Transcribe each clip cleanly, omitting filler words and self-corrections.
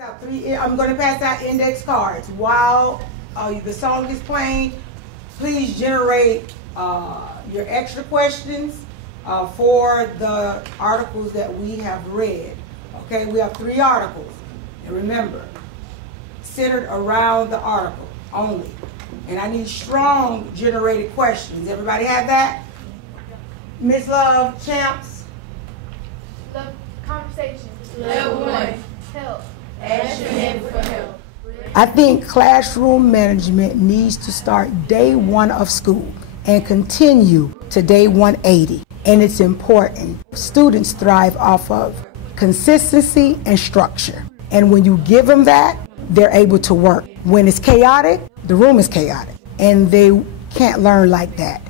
I'm going to pass out index cards. While the song is playing, please generate your extra questions for the articles that we have read. Okay, we have 3 articles. And remember, centered around the article only. And I need strong generated questions. Everybody have that? Miss Love, champs? Love, conversation. Level 1. Help. Ask your neighbor for help. I think classroom management needs to start day 1 of school and continue to day 180. And it's important. Students thrive off of consistency and structure. And when you give them that, they're able to work. When it's chaotic, the room is chaotic. And they can't learn like that.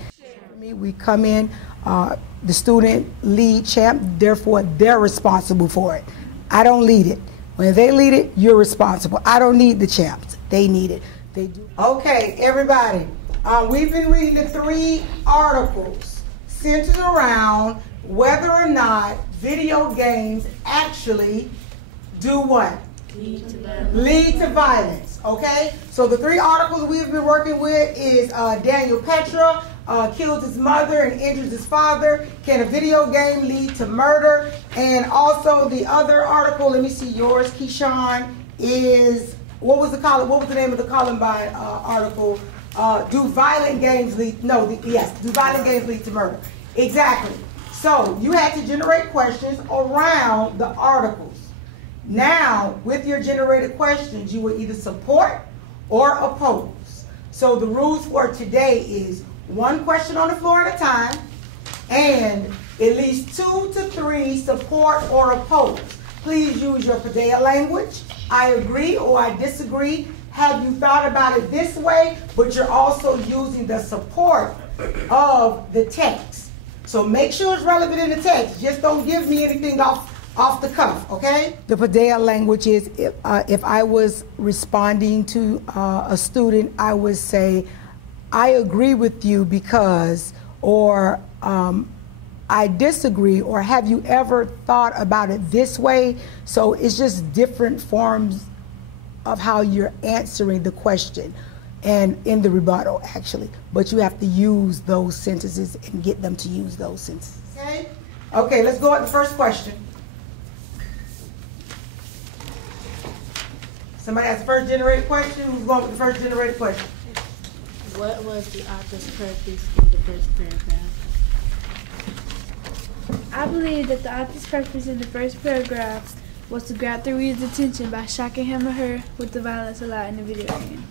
We come in, the student lead champ, therefore they're responsible for it. I don't lead it. When they lead it, you're responsible. I don't need the champs. They need it. They do. Okay, everybody. We've been reading the 3 articles centered around whether or not video games actually do what? Lead to violence. Lead to violence. Okay? So the 3 articles we've been working with is Daniel Petra killed his mother and injured his father. Can a video game lead to murder? And also the other article, let me see yours, Keyshawn, is what was the name of the Columbine article? Do violent games lead? No, yes. Do violent games lead to murder? Exactly. So you had to generate questions around the articles. Now, with your generated questions, you will either support or oppose. So the rules for today is 1 question on the floor at a time, and at least 2 to 3 support or oppose. Please use your Padea language. I agree or I disagree. Have you thought about it this way? But you're also using the support of the text. So make sure it's relevant in the text. Just don't give me anything off the cuff, okay? The Padea language is, if I was responding to a student, I would say, I agree with you because, or I disagree, or have you ever thought about it this way? So it's just different forms of how you're answering the question and in the rebuttal, actually. But you have to use those sentences and get them to use those sentences. Okay? Okay, let's go at the first question. Somebody has the first generated question? Who's going with the first generated question? What was the author's purpose in the first paragraph? I believe that the author's purpose in the first paragraph was to grab the reader's attention by shocking him or her with the violence allowed in the video game.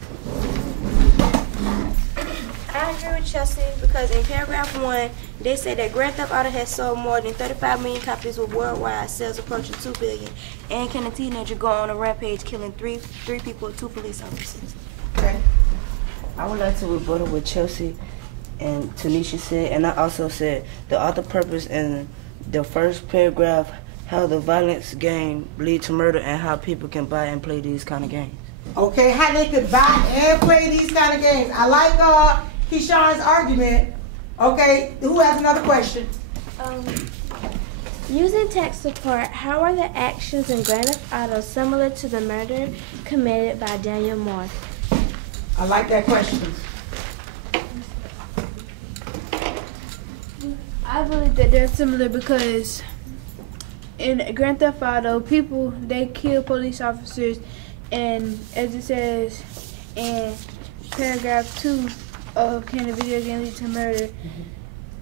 I agree with Chelsea because in paragraph 1, they say that Grand Theft Auto has sold more than 35 million copies with worldwide sales approaching 2 billion. And can a teenager go on a rampage killing three people and 2 police officers? Okay. I would like to rebuttal what Chelsea and Tanisha said, and I also said the author purpose in the first paragraph, how the violence game lead to murder and how people can buy and play these kind of games. Okay, how they could buy and play these kind of games. I like Keyshawn's argument. Okay, who has another question? Using tech support, how are the actions in Grand Theft Auto similar to the murder committed by Daniel Moore? I like that question. I believe that they're similar because in Grand Theft Auto, people, they kill police officers, and as it says in paragraph 2 of Can a Video Game Lead to Murder,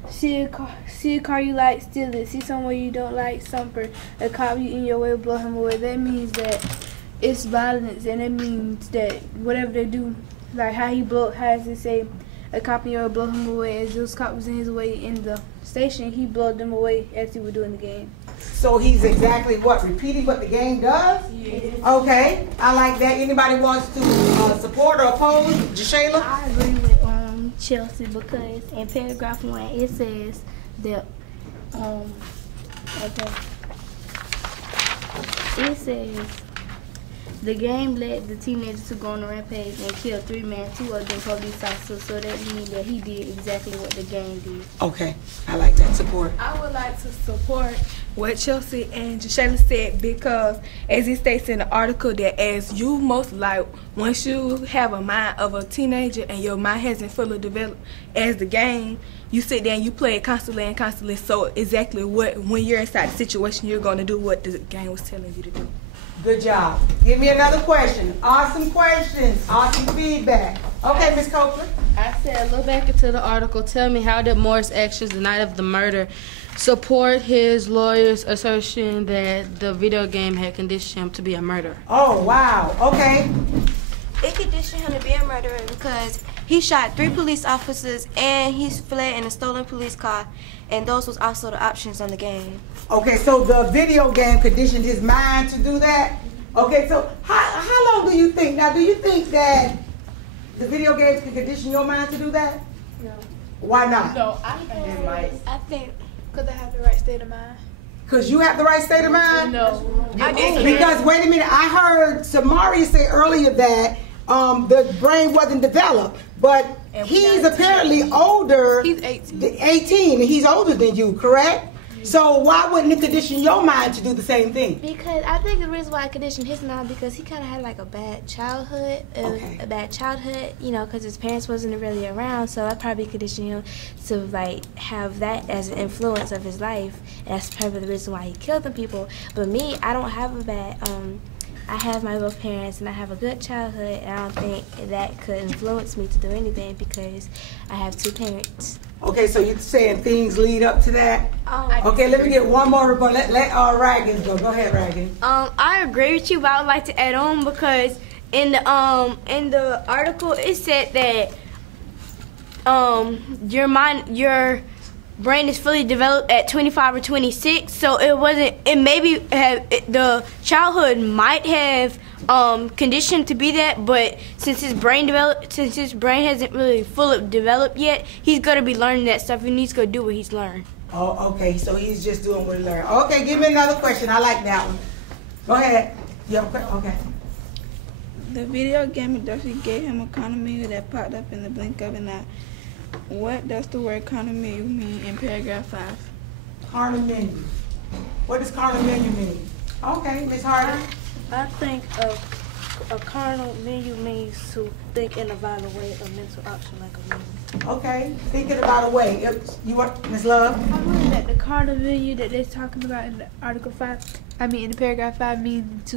see a car you like, steal it. See somewhere you don't like, stomper. A cop you in your way, blow him away. That means that it's violence, and it means that whatever they do, like how does it say, a cop in your way, blow him away. As those cops was in his way in the station, he blowed them away as he was doing the game. So he's exactly what? Repeating what the game does? Yes. Okay, I like that. Anybody wants to support or oppose? Jashayla? I agree with Chelsea because in paragraph 1 it says that it says The game led the teenager to go on a rampage and kill 3 men, 2 of them police officers, so that means that he did exactly what the game did. Okay, I like that support. I would like to support what Chelsea and Jashayla said because, as it states in the article, that as you most like, once you have a mind of a teenager and your mind hasn't fully developed as the game, you sit there and you play it constantly and constantly. So exactly when you're inside the situation, you're going to do what the game was telling you to do. Good job. Give me another question. Awesome questions. Awesome feedback. Okay, Ms. Copeland. I said, look back into the article. Tell me, how did Morris' actions the night of the murder support his lawyer's assertion that the video game had conditioned him to be a murderer? Oh, wow. Okay. It conditioned him to be a murderer because he shot 3 police officers and he fled in a stolen police car, and those was also the options on the game. Okay, so the video game conditioned his mind to do that? Okay, so how long do you think? Now, do you think that the video games can condition your mind to do that? No. Why not? No, I think because I have the right state of mind. Because you have the right state of mind? no. Because, wait a minute, I heard Samaria say earlier that the brain wasn't developed, but he's apparently older. He's 18. 18, and he's older than you, correct? So why wouldn't it condition your mind to do the same thing? Because I think the reason why I conditioned his mind, because he kind of had like a bad childhood, you know, because his parents wasn't really around, so I probably conditioned him to like have that as an influence of his life. And that's probably the reason why he killed them people. But me, I don't have a bad, I have my both parents and I have a good childhood, and I don't think that could influence me to do anything because I have 2 parents. Okay, so you're saying things lead up to that? Okay, let me get one more report. Let Raggins go. Go ahead, Raggins. I agree with you, but I would like to add on because in the article it said that your brain is fully developed at 25 or 26, so the childhood might have conditioned to be that, but since his brain hasn't really fully developed yet, he's gonna be learning that stuff and he's gonna do what he's learned. Oh, okay, so he's just doing what he learned. Okay, give me another question. I like that one. Go ahead. You have a question? Okay. The video game industry gave him a condominium that popped up in the blink of an eye. What does the word condominium mean in paragraph 5? Condominium. What does condominium mean? Okay, Ms. Hardy. I think a condominium means to think and evaluate a mental option like a movie. Okay, thinking about a way. You want, Ms. Love? I believe that the condominium that they're talking about in the article 5, in the paragraph 5 means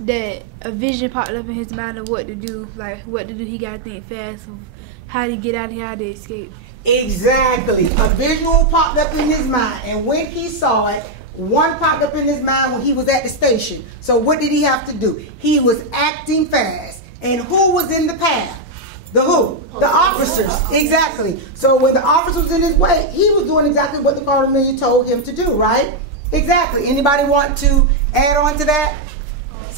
that a vision popped up in his mind of what to do, like what to do. He got to think fast of how to get out of here, how to escape. Exactly. A visual popped up in his mind, and when he saw it, one popped up in his mind when he was at the station. So what did he have to do? He was acting fast. And who was in the path? The who? The officers. Exactly. So when the officer was in his way, he was doing exactly what the condominium told him to do, right? Exactly. Anybody want to add on to that?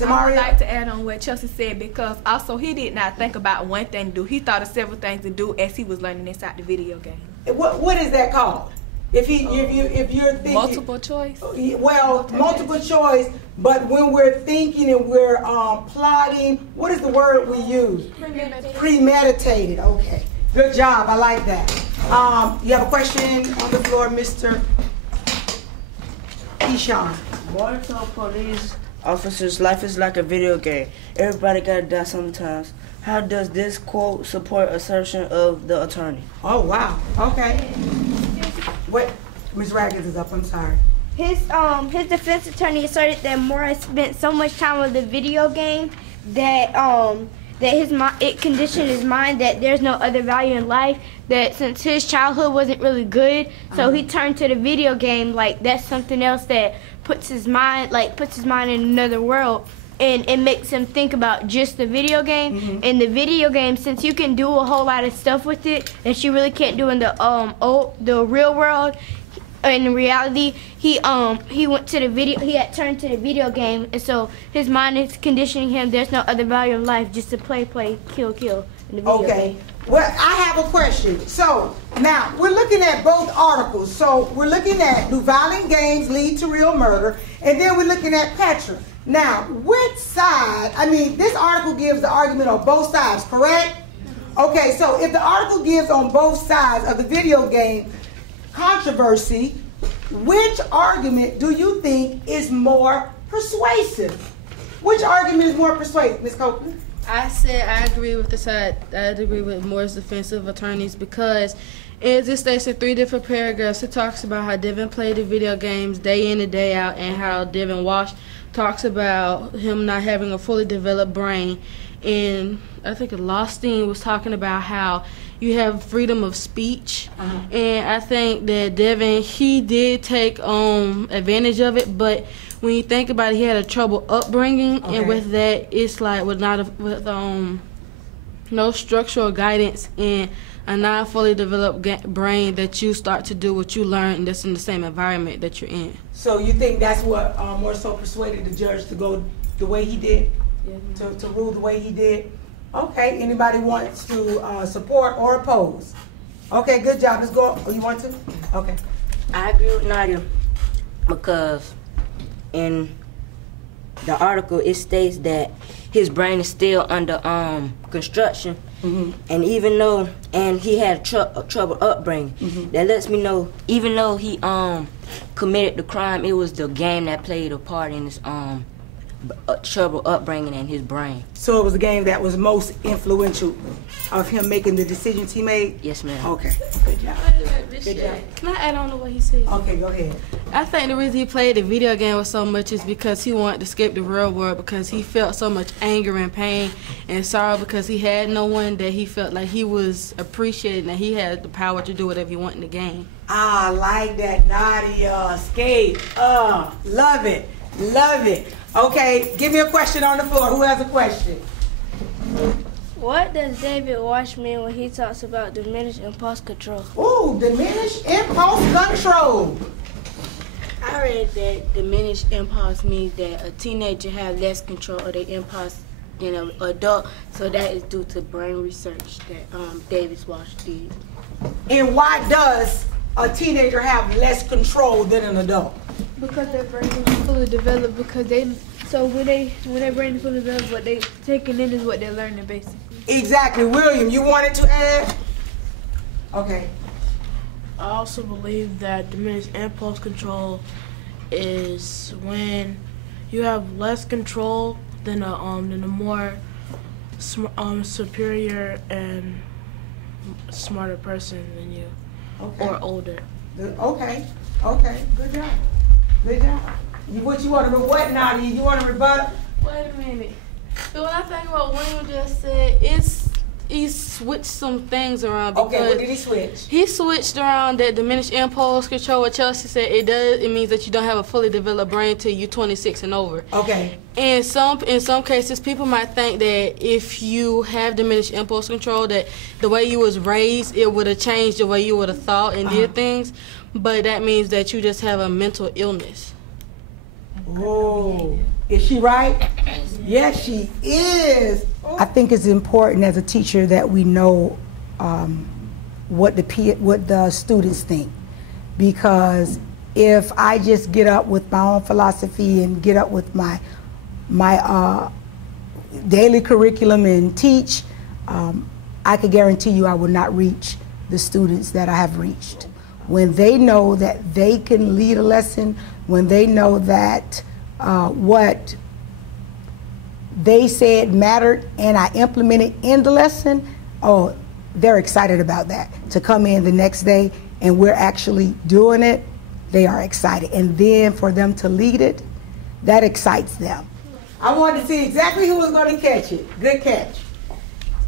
I would like to add on what Chelsea said, because also he did not think about one thing to do. He thought of several things to do as he was learning inside the video game. What is that called? If you're thinking multiple choice. Well, multiple choice. But when we're thinking and we're plotting, what is the word we use? Premeditated. Okay. Good job. I like that. You have a question on the floor, Mr. Ishan. Mortal police officers' life is like a video game. Everybody gotta die sometimes. How does this quote support assertion of the attorney? Oh, wow. Okay. What? Ms. Raggins is up. I'm sorry. His defense attorney asserted that Morris spent so much time with the video game that it conditioned his mind that there's no other value in life, that since his childhood wasn't really good, so he turned to the video game like that's something else that puts his mind in another world, and it makes him think about just the video game. And the video game, since you can do a whole lot of stuff with it that you really can't do in the real world, in reality, he went to the video. He had turned to the video game, and so his mind is conditioning him. There's no other value in life, just to play, kill in the video game. Well, I have a question. So now we're looking at both articles. So we're looking at do violent games lead to real murder, and then we're looking at Petra. Now, which side, I mean, this article gives the argument on both sides, correct? Okay, so if the article gives on both sides of the video game controversy, which argument do you think is more persuasive? Which argument is more persuasive, Ms. Copeland? I said I agree with the side. I agree with Moore's defensive attorneys because as it states in 3 different paragraphs, it talks about how Devin played the video games day in and day out, and how Devin Walsh talks about him not having a fully developed brain. And I think Lostine was talking about how you have freedom of speech. And I think that Devin, he did take advantage of it, but when you think about it, he had a troubled upbringing, and with that, it's like with no structural guidance and a non-fully developed brain that you start to do what you learn, and that's in the same environment that you're in. So you think that's what more so persuaded the judge to go the way he did, to rule the way he did? Okay, anybody wants to support or oppose? Okay, good job. Let's go. Oh, you want to? Okay. I agree with Nadia because in the article it states that his brain is still under construction, and even though he had a troubled upbringing, that lets me know even though he committed the crime, it was the game that played a part in his troubled upbringing and his brain. So it was the game that was most influential of him making the decisions he made? Yes, ma'am. Okay, good job. Good job. Can I add on to what he said? Okay, go ahead. I think the reason he played the video game was so much is because he wanted to escape the real world, because he felt so much anger and pain and sorrow because he had no one that he felt like he was appreciated and that he had the power to do whatever he wanted in the game. I like that, Nadia. Escape. Love it. Love it. Okay, give me a question on the floor. Who has a question? What does David Walsh mean when he talks about diminished impulse control? Ooh, diminished impulse control. I read that diminished impulse means that a teenager has less control of their impulse than an adult, so that is due to brain research that David Walsh did. And why does a teenager have less control than an adult? Because their brain is fully developed. Because when their brain is fully developed, what they taking in is what they're learning, basically. Exactly. William, you wanted to add? Okay. I also believe that diminished impulse control is when you have less control than a more superior and smarter person than you, or older. Okay. Good job. Good job. What you want to what, Nadia? You want to rebut? Wait a minute. So when I think about what William just said, he switched some things around. Okay, what did he switch? He switched around that diminished impulse control. What Chelsea said, it means that you don't have a fully developed brain till you're 26 and over. Okay. In some cases, people might think that if you have diminished impulse control, that the way you was raised, it would have changed the way you would have thought and did things. But that means that you just have a mental illness. Oh, is she right? Yes, she is. I think it's important as a teacher that we know what the students think, because if I just get up with my own philosophy and get up with my daily curriculum and teach, I can guarantee you I will not reach the students that I have reached. When they know that they can lead a lesson, when they know that what they said mattered and I implemented in the lesson, oh, they're excited about that. To come in the next day and we're actually doing it, they are excited. And then for them to lead it, that excites them. I wanted to see exactly who was going to catch it. Good catch.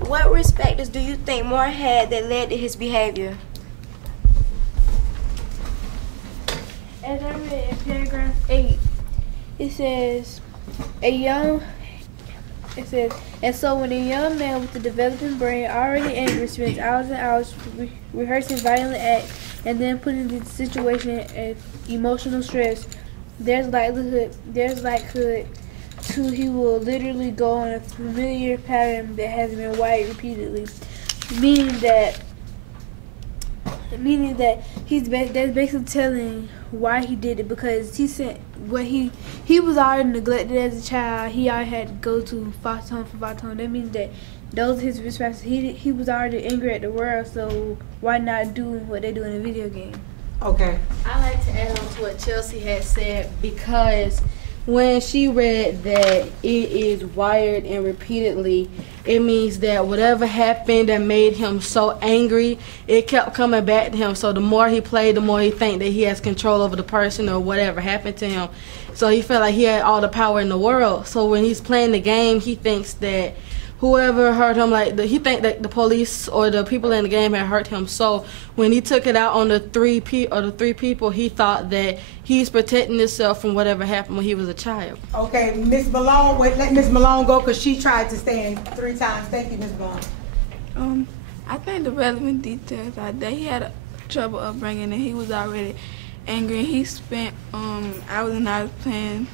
What risk factors do you think Moore had that led to his behavior? As I read in paragraph 8, it says, and so when a young man with a developing brain, already angry, spends hours and hours rehearsing violent acts and then put into the situation of emotional stress, there's likelihood he will literally go on a familiar pattern that has been wired repeatedly, meaning that meaning that that's basically telling why he did it, because he said he was already neglected as a child. He already had to go to foster home for foster home. That means that those are his responsibilities. He was already angry at the world, so why not do what they do in a video game? Okay. I like to add on to what Chelsea had said, because when she read that it is wired and repeatedly, it means that whatever happened that made him so angry, it kept coming back to him. So the more he played, the more he think that he has control over the person or whatever happened to him. So he felt like he had all the power in the world. So when he's playing the game, he thinks that whoever hurt him, he think that the police or the people in the game had hurt him. So when he took it out on the three people, he thought that he's protecting himself from whatever happened when he was a child. Okay, Ms. Malone, let Ms. Malone go because she tried to stand 3 times. Thank you, Ms. Malone. I think the relevant details are that he had a trouble upbringing and he was already angry. He spent hours and hours playing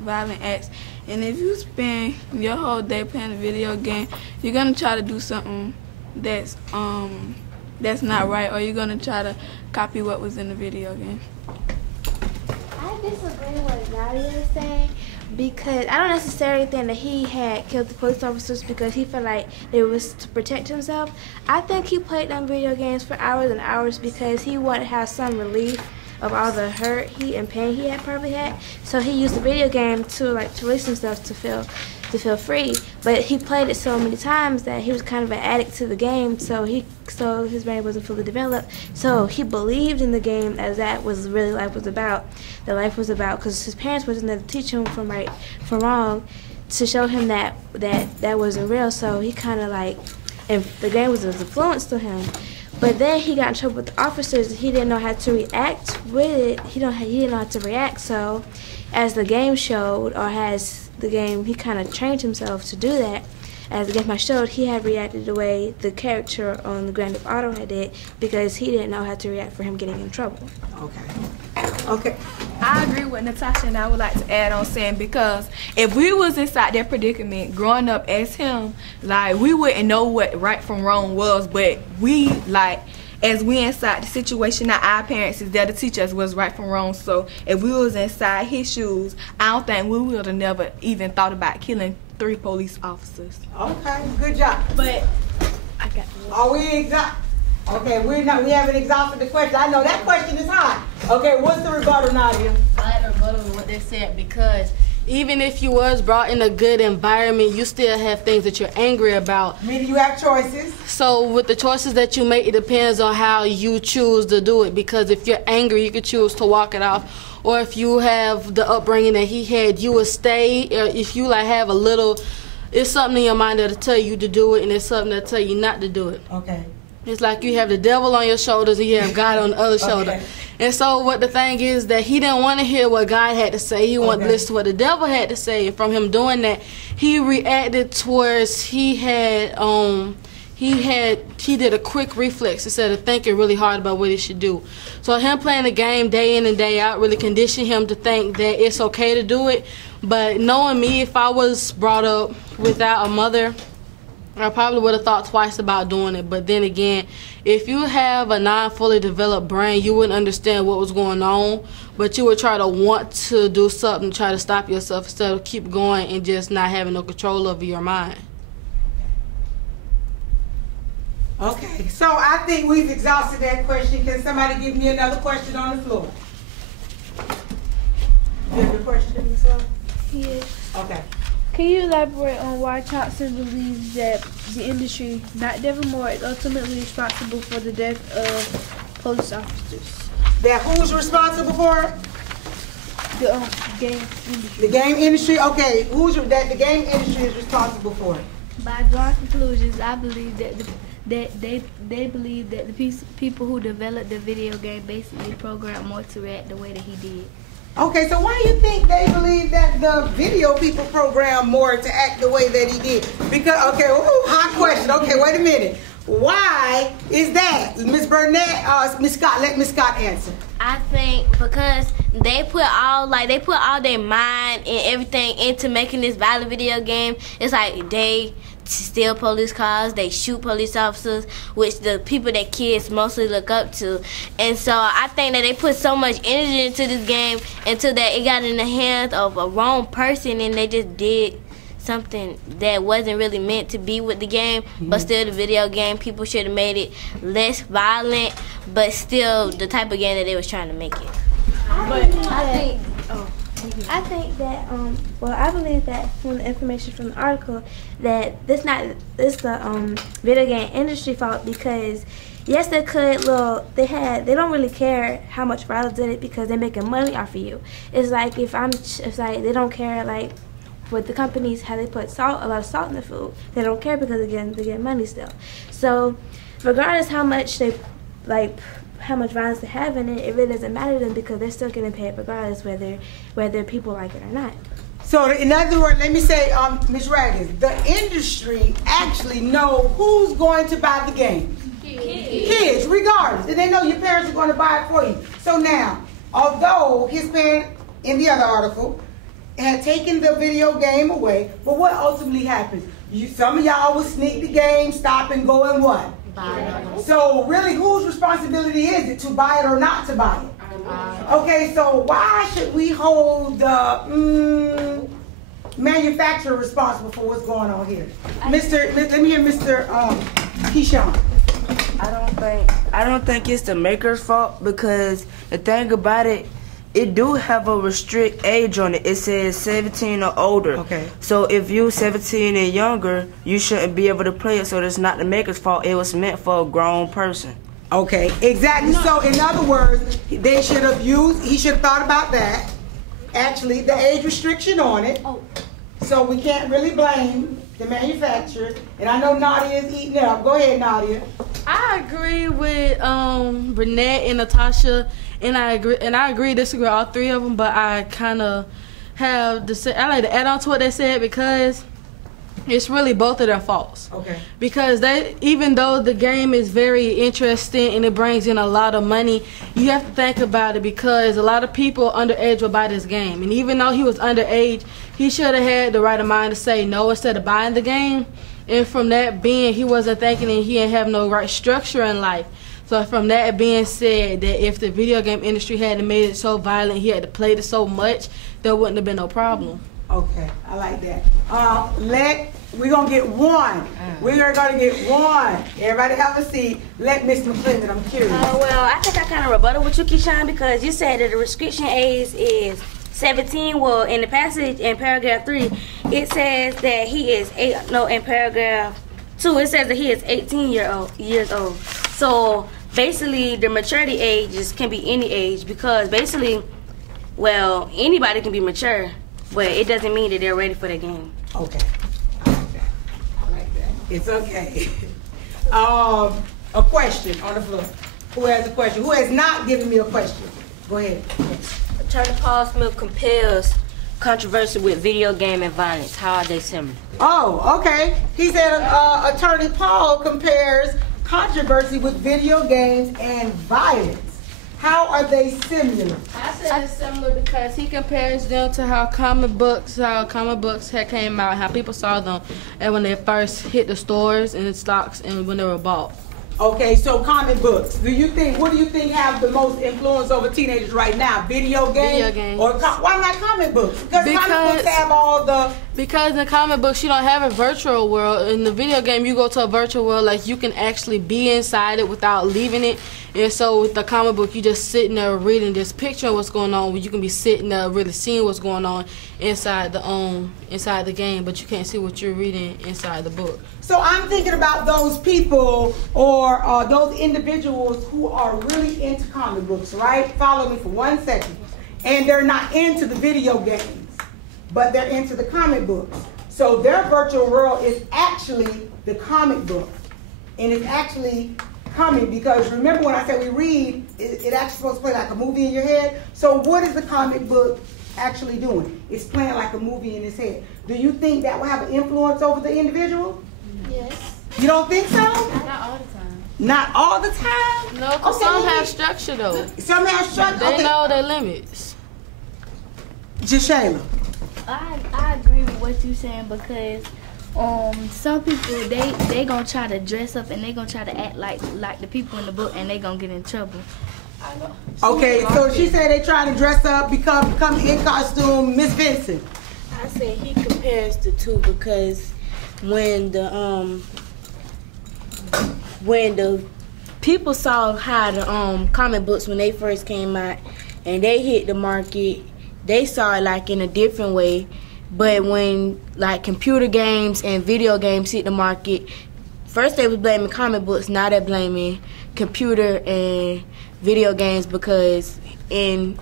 violent acts. And if you spend your whole day playing a video game, you're gonna try to do something that's not right, or you're gonna try to copy what was in the video game. I disagree with what Nadia is saying, because I don't necessarily think that he had killed the police officers because he felt like it was to protect himself. I think he played them video games for hours and hours because he wanted to have some relief of all the hurt and pain he had probably had. So he used the video game to release himself, to feel free. But he played it so many times that he was kind of an addict to the game, so his brain wasn't fully developed. So he believed in the game as that was really life was about. That life was about, because his parents wasn't there to teach him from right from wrong, to show him that wasn't real. So he kind of and the game was an influence to him. But then he got in trouble with the officers. He didn't know how to react with it. He didn't know how to react. So, as the game showed, he kind of trained himself to do that. As the game showed, he had reacted the way the character on the Grand Theft Auto had did, because he didn't know how to react for him getting in trouble. Okay. I agree with Natasha, and I would like to add on saying, because if we was inside that predicament growing up as him, we wouldn't know what right from wrong was, but as we inside the situation, now our parents is there to teach us what's right from wrong. So if we was inside his shoes, I don't think we would have never even thought about killing 3 police officers. Okay, good job. But I got Are we exhausted? Okay, we haven't exhausted the question. I know that question is hot. Okay, what's the rebuttal, Nadia? I like to rebuttal with what they said, because even if you was brought in a good environment, you still have things that you're angry about. Meaning you have choices. So with the choices that you make, it depends on how you choose to do it. Because if you're angry, you could choose to walk it off. Or if you have the upbringing that he had, you would stay. Or if you have a little, it's something in your mind that'll tell you to do it, and it's something that'll tell you not to do it. Okay. It's like you have the devil on your shoulders and you have God on the other shoulder. Okay. And so what the thing is that he didn't want to hear what God had to say. He wanted to listen to what the devil had to say. And from him doing that, he reacted towards he did a quick reflex instead of thinking really hard about what he should do. So him playing the game day in and day out really conditioned him to think that it's okay to do it. But knowing me, if I was brought up without a mother, I probably would have thought twice about doing it. But then again, if you have a non-fully developed brain, you wouldn't understand what was going on, but you would try to want to do something, try to stop yourself instead of keep going and just not having no control over your mind. Okay, so I think we've exhausted that question. Can somebody give me another question on the floor? You have a question, Ms. Love? Yes. Okay. Can you elaborate on why Thompson believes that the industry, not Devin Moore, is ultimately responsible for the death of police officers? That who's responsible for it? The game industry. The game industry? Okay, the game industry is responsible for it? By drawing conclusions, I believe that they believe that the people who developed the video game basically programmed Moore to react the way that he did. Okay, so why do you think they believe that the video people programmed Moore to act the way that he did? Because, okay, hot question. Okay, wait a minute. Why is that? Ms. Burnett, Ms. Scott, let Ms. Scott answer. I think because they put all their mind and everything into making this violent video game. It's like they steal police cars, they shoot police officers, which the people that kids mostly look up to. And so I think that they put so much energy into this game until that it got in the hands of a wrong person and they just did something that wasn't really meant to be with the game. But still, the video game, people should have made it less violent, but still the type of game that they was trying to make it. I think that I believe that from the information from the article that it's the video game industry fault, because yes, they could. Well, they don't really care how much violence did it because they're making money off of you. It's like it's like they don't care like with the companies how they put a lot of salt in the food. They don't care because again they get money still. So regardless how much violence they have in it, it really doesn't matter to them because they're still getting paid regardless whether people like it or not. So in other words, let me say, Ms. Raggins, the industry actually know who's going to buy the game. Kids, regardless. And they know your parents are going to buy it for you. So now, although his parent, in the other article, had taken the video game away, but what ultimately happens? Some of y'all will sneak the game, stop and go and what? So really, whose responsibility is it to buy it or not to buy it? Okay, so why should we hold the manufacturer responsible for what's going on here? Let me hear Mr. Keyshawn. I don't think it's the maker's fault, because the thing about it, it do have a restrict age on it. It says 17 or older. Okay. So if you 17 and younger, you shouldn't be able to play it. So it's not the maker's fault. It was meant for a grown person. Okay, exactly. So in other words, he should have thought about that. Actually, the age restriction on it. So we can't really blame the manufacturer. And I know Nadia is eating up. Go ahead, Nadia. I agree with Burnett and Natasha, and I agree disagree with all three of them, but I kind of have I like to add on to what they said, because it's really both of their faults. Okay. Because even though the game is very interesting and it brings in a lot of money, you have to think about it, because a lot of people underage will buy this game, and even though he was underage, he should have had the right of mind to say no instead of buying the game. And from that being, he wasn't thinking and he didn't have no right structure in life. So from that being said, that if the video game industry hadn't made it so violent, he had to play it so much, there wouldn't have been no problem. Okay, I like that. We're going to get one. We're going to get one. Everybody have a seat. Let Ms. McClendon, I'm curious. Well, I think I kind of rebutted with you, Keyshawn, because you said that the restriction age is 17. Well, in the passage in paragraph 3, it says that he is in paragraph 2, it says that he is 18 years old. So basically, the maturity age can be any age, because basically, well, anybody can be mature, but it doesn't mean that they're ready for the game. Okay, I like that. I like that. It's okay. A question on the floor. Who has a question? Who has not given me a question? Go ahead. Attorney Paul Smith compares controversy with video game and violence. How are they similar? Oh, okay. He said Attorney Paul compares controversy with video games and violence. How are they similar? I said it's similar because he compares them to how comic books had came out, how people saw them, and when they first hit the stores and the stocks and when they were bought. Okay, so comic books. What do you think have the most influence over teenagers right now? Video games? Or why not comic books? Because comic books have all the... Because in comic books, you don't have a virtual world. In the video game, you go to a virtual world, like you can actually be inside it without leaving it. And so with the comic book, you just sitting there reading this picture of what's going on, where you can be sitting there really seeing what's going on inside the game, but you can't see what you're reading inside the book. So I'm thinking about those people or those individuals who are really into comic books, right? Follow me for 1 second. And they're not into the video games, but they're into the comic books. So their virtual world is actually the comic book. And it's actually coming, because remember when I said we read, it actually supposed to play like a movie in your head. So what is the comic book actually doing? It's playing like a movie in his head. Do you think that will have an influence over the individual? Yes. You don't think so? Not all the time. Not all the time? No, because some have structure though. Some have structure? They know their limits. Jashayla. I agree with what you're saying because some people they gonna try to dress up and they gonna try to act like the people in the book and they gonna get in trouble. I know. Okay, so she said they trying to dress up, become in costume. Miss Vincent. I said he compares the two because when the people saw how the comic books when they first came out and they hit the market, they saw it like in a different way. But when like computer games and video games hit the market, first they was blaming comic books, now they're blaming computer and video games because in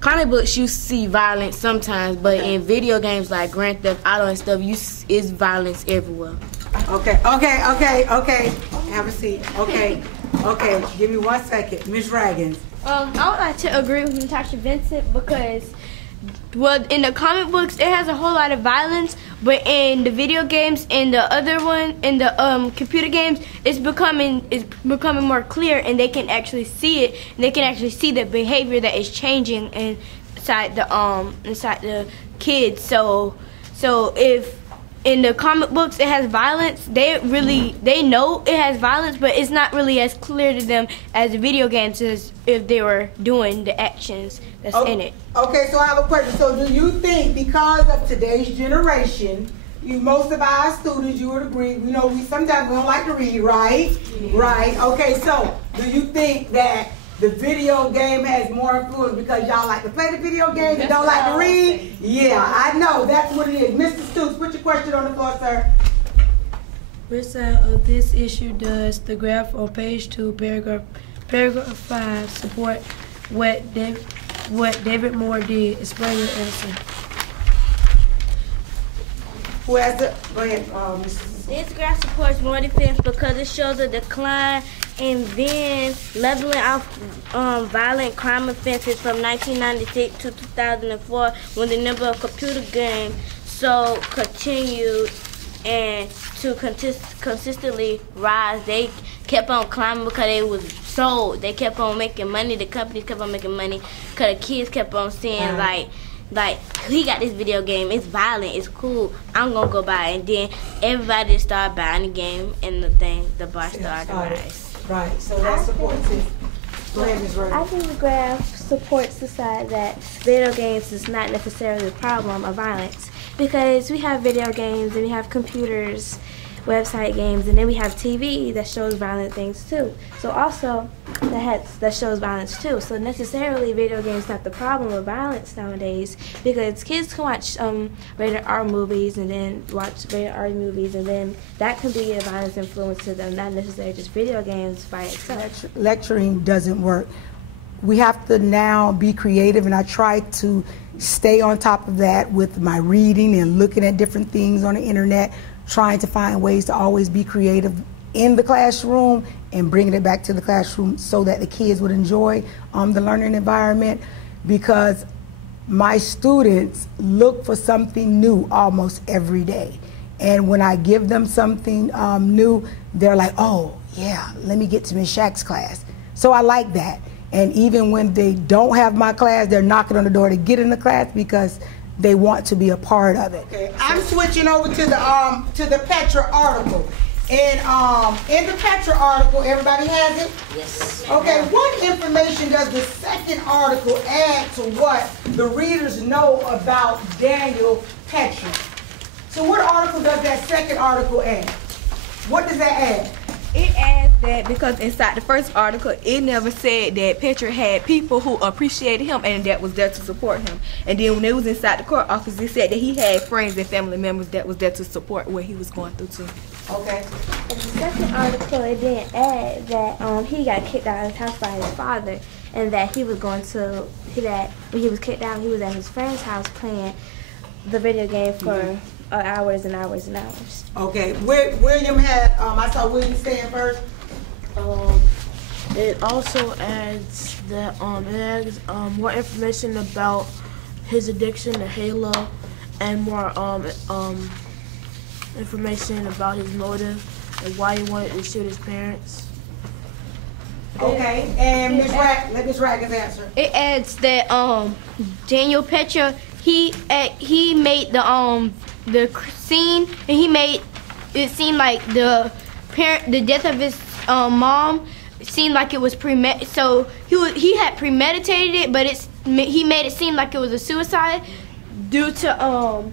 comic books you see violence sometimes, but in video games like Grand Theft Auto and stuff, it's violence everywhere. Okay. Have a seat. Okay. Give me 1 second. Miss Raggins. I would like to agree with Natasha Vincent because, well, in the comic books it has a whole lot of violence, but in the video games, in the other one, in the computer games, it's becoming more clear, and they can actually see it, and they can actually see the behavior that is changing inside the kids. So if in the comic books it has violence, they know it has violence, but it's not really as clear to them as the video games as if they were doing the actions that's in it. Okay, so I have a question. So do you think because of today's generation, most of our students, you would agree, sometimes we don't like to read, right? Yeah. Right. Okay, so do you think that the video game has more influence because y'all like to play the video games and don't like to read? Yeah, I know. That's what it is. Mr. Stoops, put your question on the floor, sir. Which side of this issue does the graph on page 2, paragraph 5 support what David Moore did? Explain your answer. Who has the? Go ahead, Mrs. This graph supports more defense because it shows a decline in then leveling off violent crime offenses from 1996 to 2004 when the number of computer games continued and to consistently rise. They kept on climbing because they was sold. They kept on making money. The companies kept on making money because the kids kept on saying like he got this video game, it's violent, it's cool, I'm gonna go buy it. And then everybody just started buying the game and the bar started to rise. Right, so that supports it. Go ahead, Ms. Rhoda. I think the graph supports the side that video games is not necessarily the problem of violence, because we have video games and we have computers, website games, and then we have TV that shows violent things too. So also that shows violence too. So necessarily video games not the problem of violence nowadays, because kids can watch rated R movies and then watch rated R movies, and then that can be a violence influence to them, not necessarily just video games by itself. Lecturing doesn't work. We have to now be creative, and I try to stay on top of that with my reading and looking at different things on the internet, trying to find ways to always be creative in the classroom and bringing it back to the classroom so that the kids would enjoy the learning environment, because my students look for something new almost every day. And when I give them something new, they're like, oh yeah, let me get to Ms. Shack's class. So I like that. And even when they don't have my class, they're knocking on the door to get in the class because they want to be a part of it. Okay, I'm switching over to the Petra article. And in the Petra article, everybody has it? Yes. Okay, what information does the second article add to what the readers know about Daniel Petra? So what article does that second article add? What does that add? It adds that because inside the first article, it never said that Petra had people who appreciated him and that was there to support him. And then when it was inside the court office, it said that he had friends and family members that was there to support what he was going through too. Okay. In the second article, it didn't add that he got kicked out of his house by his father, and that he was going to, that when he was kicked out, he was at his friend's house playing the video game for hours and hours and hours. Okay, William had, I saw William stand first. It also adds that it adds more information about his addiction to Halo, and more information about his motive and why he wanted to shoot his parents. Okay, and let Ms. Raggins answer. It adds that Daniel Petra he made the scene, and he made it seem like the death of his mom seemed like it was so he had premeditated it, but he made it seem like it was a suicide due to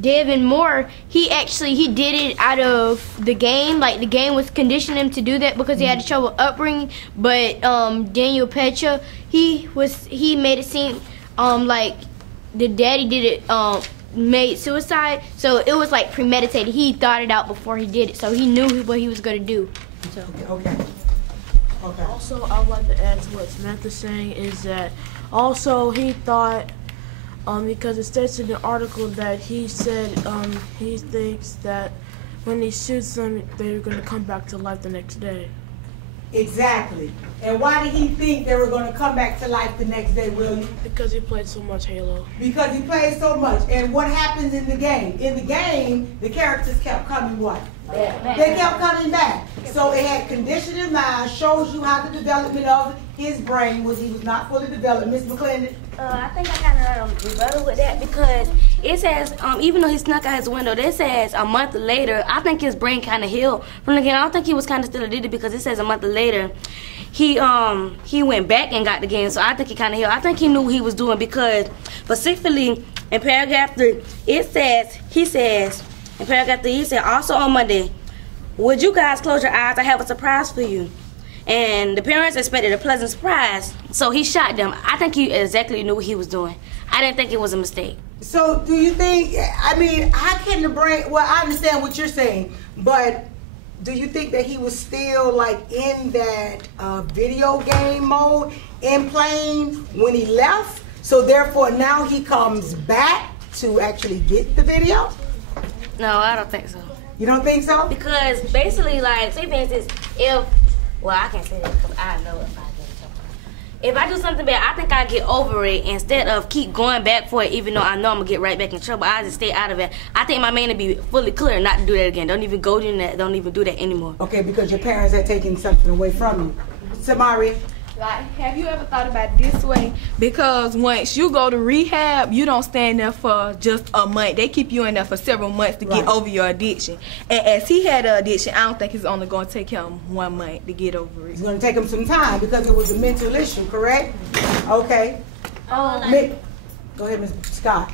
Devin Moore. He did it out of the game, like the game was conditioning him to do that because he had a trouble upbringing. But Daniel Petra, he made it seem like the daddy did it, made suicide, so it was like premeditated. He thought it out before he did it, so he knew what he was gonna do. So. Okay. Also, I would like to add to what Samantha's saying is that also he thought, because it states in the article that he said he thinks that when he shoots them, they're going to come back to life the next day. Exactly. And why did he think they were going to come back to life the next day, William? Because he played so much Halo. Because he played so much. And what happens in the game? In the game, the characters kept coming what? They kept coming back. So it had conditioned in mind, shows you how the development of his brain was. He was not fully developed. Ms. McClendon? I think I kind of rebuttal with that because it says, even though he snuck out his window, it says a month later, I think his brain kind of healed from the game. I don't think he was kind of still addicted because it says a month later, he went back and got the game. So I think he kind of healed. I think he knew what he was doing because specifically in paragraph 3, he says, in paragraph 3, he said, also on Monday, would you guys close your eyes? I have a surprise for you. And the parents expected a pleasant surprise, so he shot them. I think he exactly knew what he was doing. I didn't think it was a mistake. So do you think, I mean, how can the brain, well, I understand what you're saying, but do you think that he was still like in that video game mode in playing when he left? So therefore now he comes back to actually get the video? No, I don't think so. You don't think so? Because basically, like, say for instance, well, I can't say that because I know if I get in trouble. If I do something bad, I think I get over it instead of keep going back for it, even though I know I'm going to get right back in trouble. I just stay out of it. I think my man to be fully clear not to do that again. Don't even go in that. Don't even do that anymore. Okay, because your parents had taken something away from you. Samari? Like, have you ever thought about it this way? Because once you go to rehab, you don't stay in there for just a month. They keep you in there for several months to get over your addiction. And as he had an addiction, I don't think it's only going to take him 1 month to get over it. It's going to take him some time because it was a mental issue, correct? Okay. Go ahead, Ms. Scott.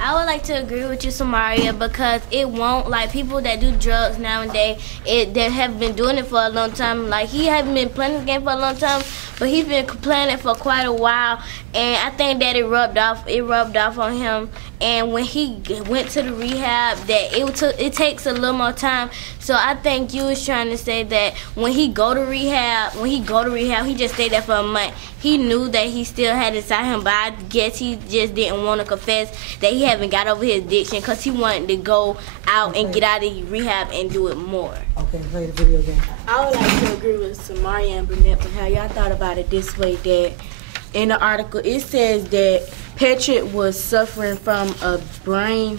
I would like to agree with you, Samaria, because it won't, like, people that do drugs nowadays, that have been doing it for a long time, like, he hasn't been playing the game for a long time, but he's been playing it for quite a while, and I think that it rubbed off on him, and when he went to the rehab, that it takes a little more time, so I think you was trying to say that when he go to rehab, he just stayed there for a month. He knew that he still had it inside him, but I guess he just didn't want to confess that he haven't got over his addiction because he wanted to go out and get out of rehab and do it more. Okay, play the video game. I would like to agree with Samaria and Burnett for how y'all thought about it this way, that in the article it says that Patrick was suffering from a brain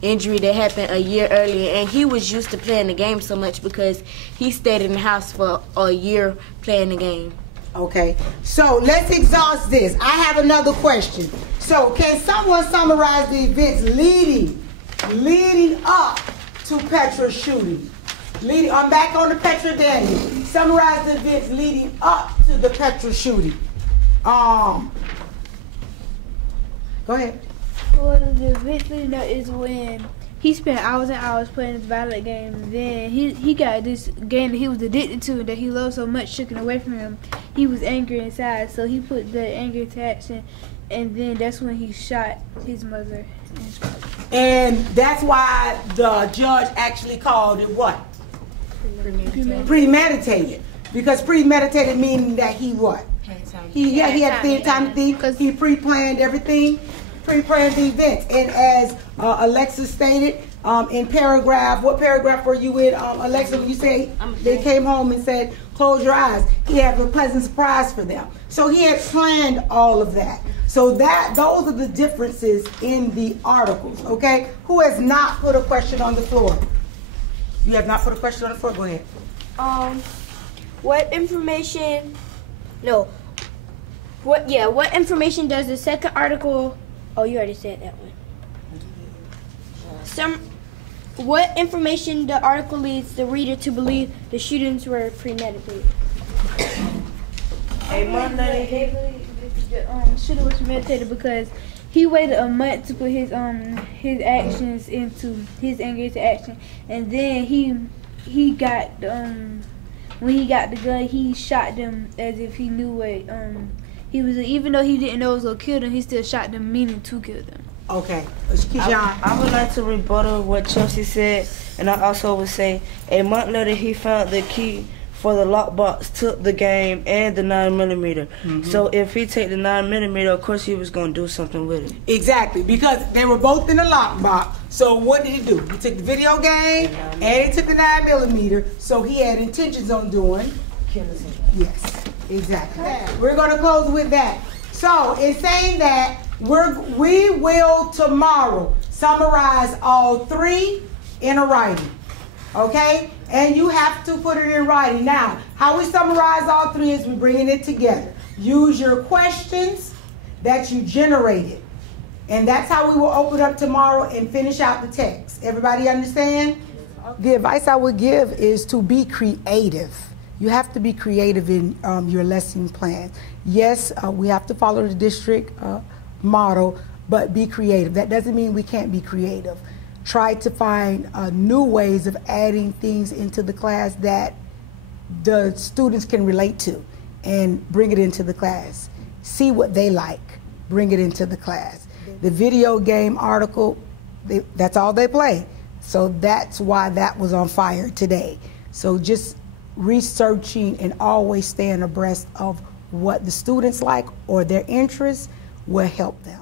injury that happened a year earlier, and he was used to playing the game so much because he stayed in the house for a year playing the game. Okay, so let's exhaust this. I have another question. So can someone summarize the events leading up to Petra's shooting? I'm back on the Petra Daniel. Summarize the events leading up to the Petra shooting. Go ahead. Well, the events leading up is when he spent hours and hours playing this violent game. And then he got this game that he was addicted to, that he loved so much, taken away from him. He was angry inside, so he put the anger into action, and then that's when he shot his mother and his father. And that's why the judge actually called it what? Premeditated. Because premeditated meaning that he what? He had time to think because he pre-planned everything. Pre-planned the events. And as Alexa stated in paragraph, what paragraph were you in, Alexa, when you say they came home and said, close your eyes? He had a pleasant surprise for them. So he had planned all of that. So those are the differences in the articles, okay? Who has not put a question on the floor? You have not put a question on the floor? Go ahead. What information does the second article, oh, you already said that one. What information the article leads the reader to believe the shootings were premeditated? A month later, The shooter was premeditated because he waited a month to put his actions into his anger into action, and then he got when he got the gun, he shot them as if he knew what he was. Even though he didn't know it was gonna kill them, he still shot them, meaning to kill them. Okay. I would like to rebuttal what Chelsea said, and I also would say a month later he found the key for the lockbox, took the game and the 9mm. So if he take the 9mm, of course he was gonna do something with it. Exactly, because they were both in the lockbox. So what did he do? He took the video game and he took the 9mm. So he had intentions on doing. Yes, exactly. We're gonna close with that. So in saying that, we will tomorrow summarize all 3 in a writing. Okay? And you have to put it in writing. Now, how we summarize all 3 is we're bringing it together. Use your questions that you generated. And that's how we will open up tomorrow and finish out the text. Everybody understand? The advice I would give is to be creative. You have to be creative in your lesson plan. Yes, we have to follow the district model, but be creative. That doesn't mean we can't be creative. Try to find new ways of adding things into the class that the students can relate to and bring it into the class. See what they like, bring it into the class. The video game article, that's all they play. So that's why that was on fire today. So just researching and always staying abreast of what the students like or their interests will help them.